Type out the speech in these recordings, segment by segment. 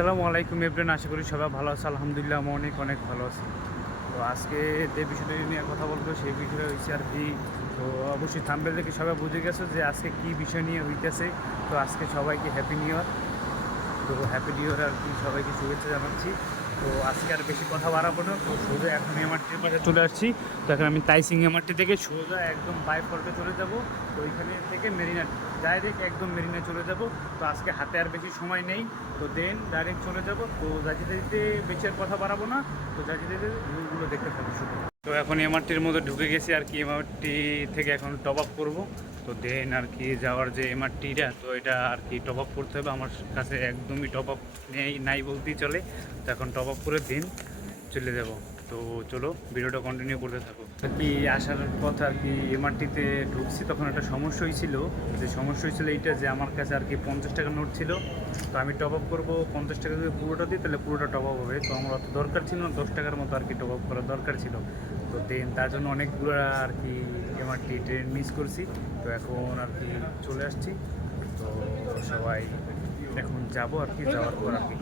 আসসালামু আলাইকুম এভরিওয়ান, আশা করি সবাই ভালো আছে। আলহামদুলিল্লাহ আমি অনেক অনেক ভালো আছি। তো আজকে যে বিষয়টা নিয়ে কথা বলবো সেই বিষয়টা হচ্ছে আর কি। তো অবশ্যই থাম্বনেল দেখে সবাই বুঝে গেছো যে আজকে কী বিষয় নিয়ে হইতেছে। তো আজকে সবাইকে হ্যাপি নিউ ইয়ার। তো হ্যাপি নিউ ইয়ার আর কি, সবাইকে শুভেচ্ছা জানাচ্ছি। তো আজকে আর বেশি কথা বাড়াবো না। তো সোজা এখন এমআরটির পাশে চলে আসছি। তো এখন আমি তাইসিং এমআরটি থেকে সোজা একদম বাই ফোর্টে চলে যাব। তো ওইখানে থেকে মেরিনা ডাইরেক্ট একদম মেরিনা চলে যাব। তো আজকে হাতে আর বেশি সময় নেই, তো দেন ডাইরেক্ট চলে যাব। তো যাইতে যাইতে বেশি আর কথা বাড়াবো না। তো যাইতে যাইতে ভিউগুলো দেখতে থাকবো শুধু। তো এখন এমআরটির মধ্যে ঢুকে গেছি আর কি, এমআরটি থেকে এখন টপ আপ করবো। তো দেন আর কি যাওয়ার যে এমআরটিটা, তো এটা আর কি টপ আপ করতে হবে। আমার কাছে একদমই টপ আপ নাই বলতেই চলে। তো এখন টপ আপ করে দিন চলে যাব। তো চলো ভিডিওটা কন্টিনিউ করতে থাকো। আর কি আসার কথা আর কি এমআরটিতে ঢুকছি, তখন একটা সমস্যা হয়েছিল। যে সমস্যা হয়েছিল এইটা যে আমার কাছে আর কি 50 টাকা নোট ছিল। তো আমি টপ আপ করবো 50 টাকা যদি পুরোটা দিই তাহলে পুরোটা টপ আপ হবে। তো আমার অত দরকার ছিল না, 10 টাকার মতো আর কি টপ আপ করার দরকার ছিল। তো দেন তার জন্য অনেকগুলো আর কি এমআরটি ট্রেন মিস করছি। তো এখন আর কি চলে আসছি। তো সবাই এখন যাবো আর কি, যাওয়ার পর আর কি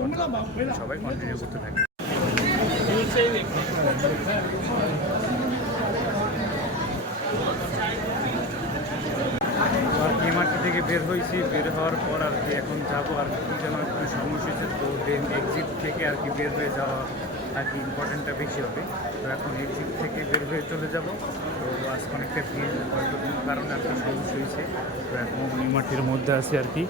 সবাই কন্টিনিউ করতে থাকে। আর কি এমআরটি থেকে বের হয়েছি, বের হওয়ার পর আর কি এখন যাবো আর কি যেন একটু সমস্যা হচ্ছে। তো দেন এক্সিট থেকে আর কি বের হয়ে যাওয়া আর কি ইম্পর্টেন্টটা বেশি হবে। তো এখন এক্সিট থেকে বের হয়ে চলে যাব। তো আজকে অনেকটা ভিড়, হয়তো কোনো কারণে একটা সমস্যা হয়েছে। তো এখন এমআরটির মধ্যে আছি আর কি।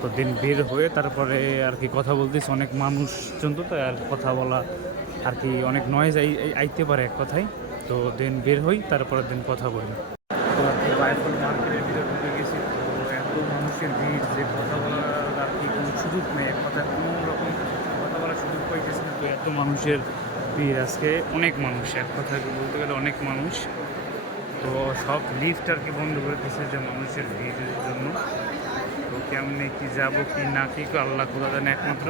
তো দিন বের হয়ে তারপরে আর কি কথা বলতেছি, অনেক মানুষজন তো আর কথা বলা আর কি অনেক নয়েজ আইতে পারে এক কথায়। তো দিন বের হই, তারপরের দিন কথা বলি। তো আর কি বাইফল মার্কেটের ভিতরে ঢুকে গেছি। তো এত মানুষের ভিড় যে কথা বলার আর কি কোনো সুযোগ নেই, এক কথা কোনো রকম কথা বলার সুযোগ পাইতেছি না। তো এত মানুষের ভিড়, আজকে অনেক মানুষ, এক কথা বলতে গেলে অনেক মানুষ। তো সব লিফট আর কি বন্ধ করে দিয়েছে যে মানুষের ভিড়ের জন্য। তো কেমনে কি যাবো কি না কি আল্লাহ খোদা জানে একমাত্র।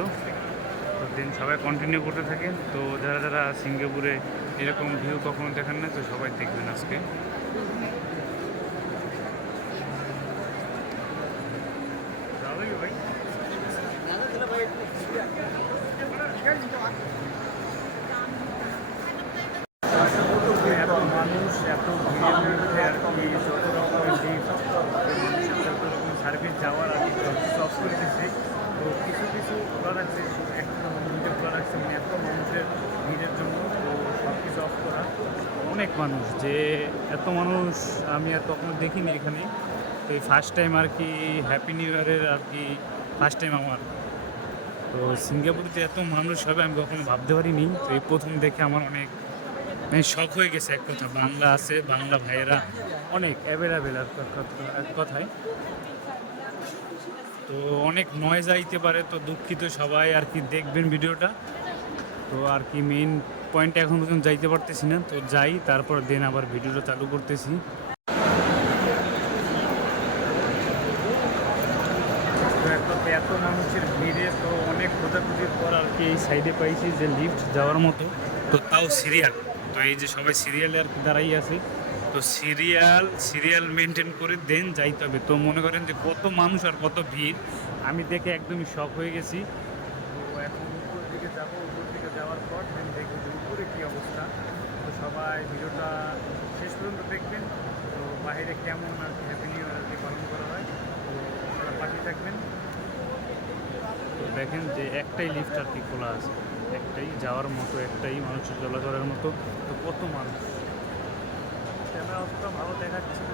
তো দিন সবাই কন্টিনিউ করতে থাকেন। তো যারা যারা সিঙ্গাপুরে এরকম ভিউ কখনো দেখেন না, তো সবাই দেখবেন আজকে। এত মানুষ, এত ভিড়ের মধ্যে আর কি যত রকমের লিফট, যত রকম সার্ভিস যাওয়ার আর কি সব কিছু অফ করে দিচ্ছে। তো কিছু কিছু খোলা রাখছে, একটা দুটো খোলা রাখছে, মানে এত মানুষের ভিড়ের জন্য। তো সব কিছু অফ করা, অনেক মানুষ, যে এত মানুষ আমি আর কখনো দেখিনি এখানে। তো এই ফার্স্ট টাইম আর কি হ্যাপি নিউ ইয়ারের আর কি ফার্স্ট টাইম আমার। তো সিঙ্গাপুরে যে এত মানুষ হবে আমি কখনো ভাবতে পারিনি। তো এই প্রথম দেখে আমার অনেক মানে শখ হয়ে গেছে এক কথা। বাংলা আছে, বাংলা ভাইয়েরা অনেক অ্যাভেলেবেল এক কথায়। তো অনেক নয়েজ আইতে পারে, তো দুঃখিত সবাই আর কি দেখবেন ভিডিওটা। তো আর কি মেইন পয়েন্টে এখন পর্যন্ত যাইতে পারতেছি না। তো যাই, তারপর দেন আবার ভিডিওটা চালু করতেছি। তো এত মানুষের ভিড়ে তো অনেক খোঁজাখুঁজির পর আর কি এই সাইডে পাইছি যে লিফট যাওয়ার মতো। তো তাও সিরিয়াল, তো এই যে সবাই সিরিয়ালে আর কি দাঁড়াই আছে। তো সিরিয়াল মেনটেন করে দেন যাইতে হবে। তো মনে করেন যে কত মানুষ আর কত ভিড়, আমি দেখে একদমই শক হয়ে গেছি। তো এখন উপর দিকে যাবো, উপর দিকে যাওয়ার পর দেন দেখবো যে উপরে কী অবস্থা। তো সবাই ভিডিওটা শেষ পর্যন্ত দেখবেন। তো বাইরে কেমন আর কি হ্যাপি নিউ ইয়ার আর কি পালন করা হয়, তো আপনারা পাশে থাকবেন। তো দেখেন যে একটাই লিফট আর কি খোলা আছে, একটাই যাওয়ার মতো, একটাই মানুষের চলাচলের মতো। তো কত মানুষ, ক্যামেরা অতটা ভালো দেখাচ্ছে না।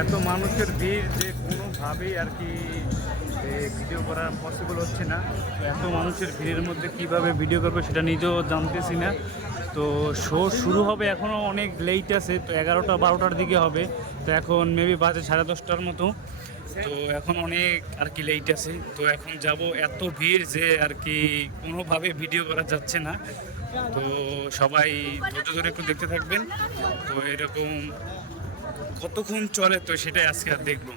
এত মানুষের ভিড় যে কোনোভাবেই আর কি ভিডিও করা পসিবল হচ্ছে না। তো এত মানুষের ভিড়ের মধ্যে কিভাবে ভিডিও করবো সেটা নিজেও জানতেছি না। তো শো শুরু হবে এখনও অনেক লেট আছে, তো 11টা 12টার দিকে হবে। তো এখন মেবি বাজে 10:30টার মতো। তো এখন অনেক আর কি লেট আছে। তো এখন যাব, এত ভিড় যে আর কি কোনোভাবে ভিডিও করা যাচ্ছে না। তো সবাই ধৈর্য ধরে একটু দেখতে থাকবেন। তো এরকম কতক্ষণ চলে তো সেটাই আজকে আর দেখবো।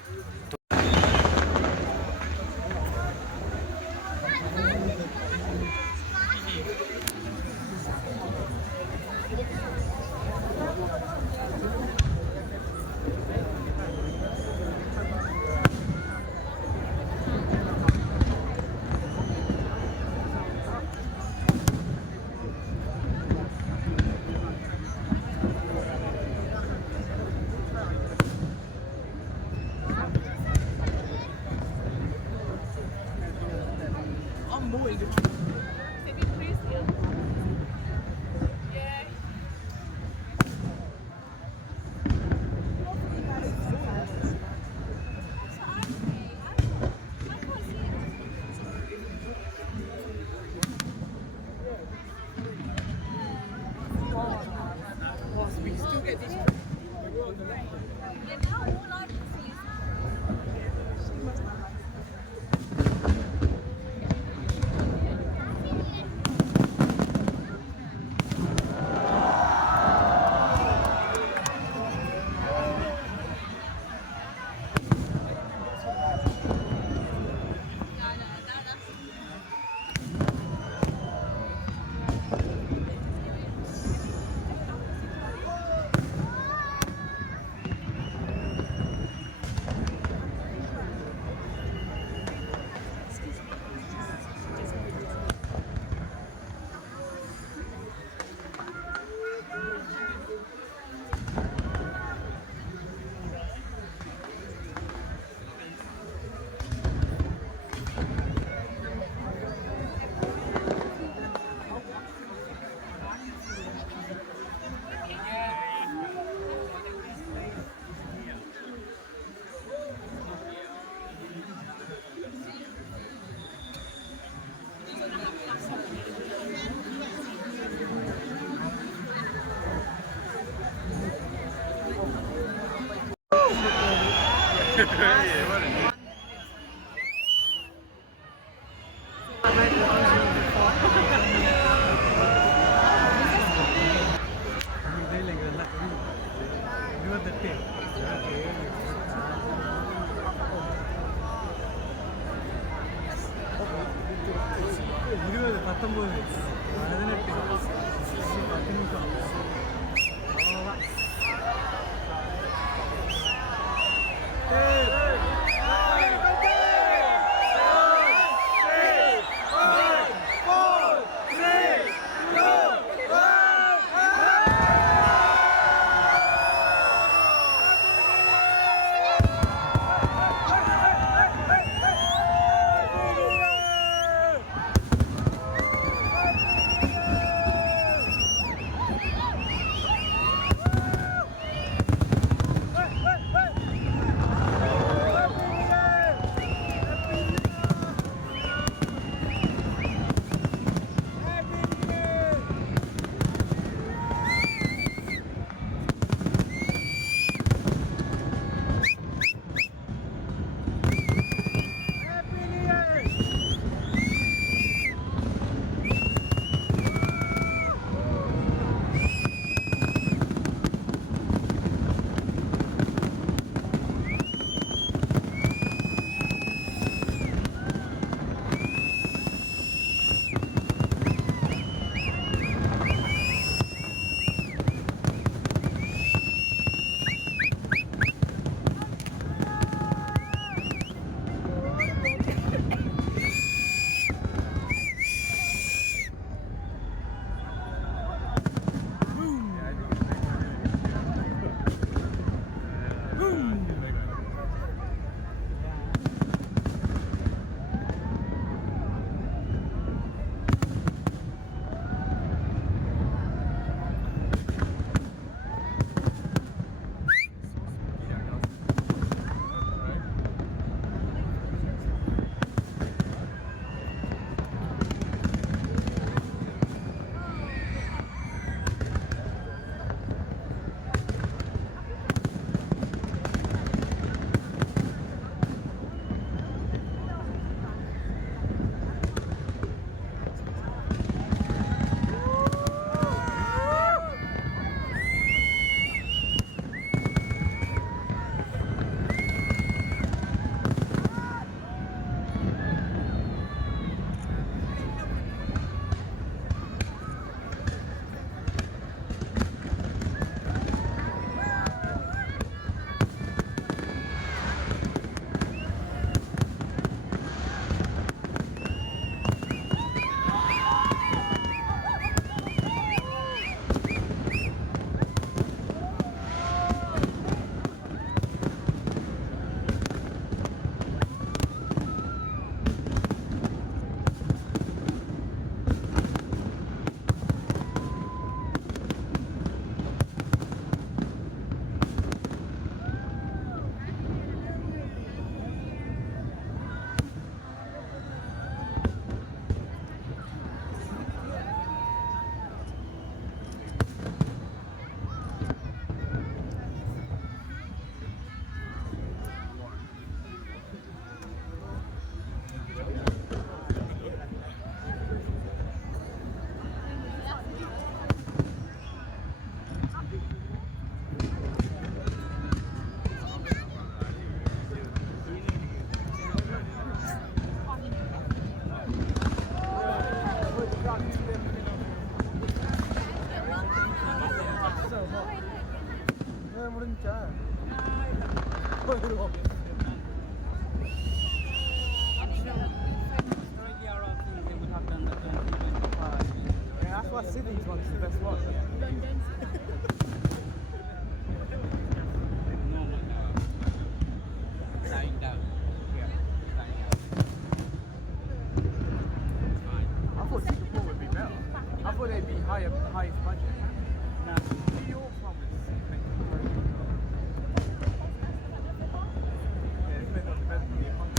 best one? London. Lying down. Yeah. Lying down. It's fine. I thought Singapore would be better. I thought they'd be highest budget. No. New York one was yeah, it depends on the best of the economy.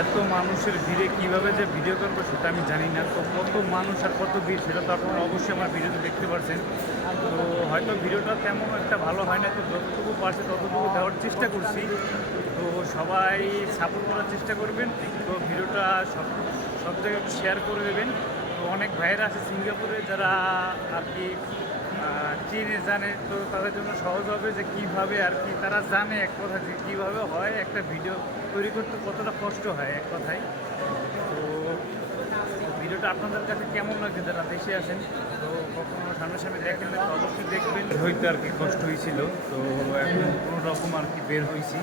এত মানুষের ভিড়ে কিভাবে যে video করবো সেটা আমি জানি না। তো কত মানুষ আর কত ভিড় সেটা তো আপনারা অবশ্যই আমার ভিডিওতে দেখতে পাচ্ছেন। তো হয়তো ভিডিওটা তেমন একটা ভালো হয় না, তো যতটুকু পারছে ততটুকু দেওয়ার চেষ্টা করছি। তো সবাই সাপোর্ট করার চেষ্টা করবেন। তো ভিডিওটা সব জায়গায় শেয়ার করে দেবেন। তো অনেক ভাইয়েরা আছে সিঙ্গাপুরে যারা আর কি চিনে জানে, তো তাদের জন্য সহজ হবে যে কীভাবে আর কি তারা জানে এক কথা যে কীভাবে হয় একটা ভিডিও তৈরি করতে কতটা কষ্ট হয় এক কথায়। তো ভিডিওটা আপনাদের কাছে কেমন লাগছে যারা দেশে আছেন, তো কখনো সামনাসামনি দেখেন না তো অবশ্যই দেখবেন। হইতে আর কি কষ্ট হয়েছিল, তো এখন কোনো রকম আর কি বের হয়েছি।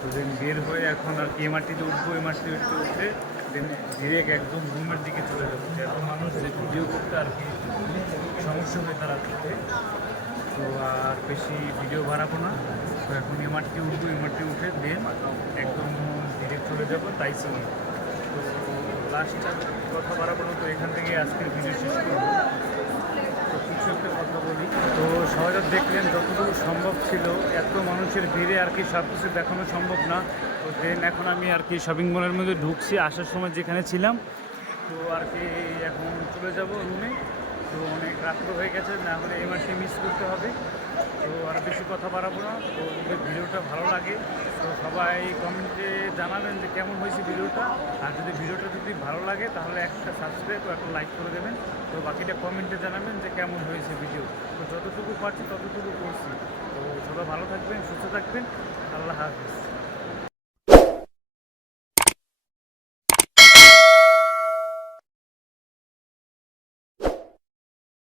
তো দেন বের হয়ে এখন আর কি এমআরটিতে উঠবো, এমআরটি উঠে দেন ডিরেক্ট একদম রুমের দিকে চলে যাবো। এত মানুষ যে ভিডিও করতে আর কি সমস্যা হয়ে দাঁড়াচ্ছে। তো আর বেশি ভিডিও বাড়াবো না। তো এখন এমআরটি উঠবো, এমআরটি উঠে দেন একদম ডিরেক্ট চলে যাবো তাইসিংয়ে। তো লাস্টটা কথা বাড়াবো না, তো এখান থেকে আজকের ভিডিও শেষ করবো। তো কিছু একটা কথা বলি, তো সহজে দেখলেন যতটুকু সম্ভব ছিল, এত মানুষের ভিড়ে আর কি সব কিছু দেখানো সম্ভব না। তো দেন এখন আমি আর কি শপিং মলের মধ্যে ঢুকছি, আসার সময় যেখানে ছিলাম। তো আর কি এখন চলে যাব রুমে। তো অনেক রাত্র হয়ে গেছে, না হলে এমআরটি মিস করতে হবে। তো আর বেশি কথা বাড়াবো না। তো যদি ভিডিওটা ভালো লাগে তো সবাই কমেন্টে জানাবেন যে কেমন হয়েছে ভিডিওটা। আর যদি ভিডিওটা যদি ভালো লাগে তাহলে একটা সাবস্ক্রাইব ও একটা লাইক করে দেবেন। তো বাকিটা কমেন্টে জানাবেন যে কেমন হয়েছে ভিডিও। তো যতটুকু পারছি ততটুকু করছি। তো সবাই ভালো থাকবেন, সুস্থ থাকবেন। আল্লাহ হাফিজ।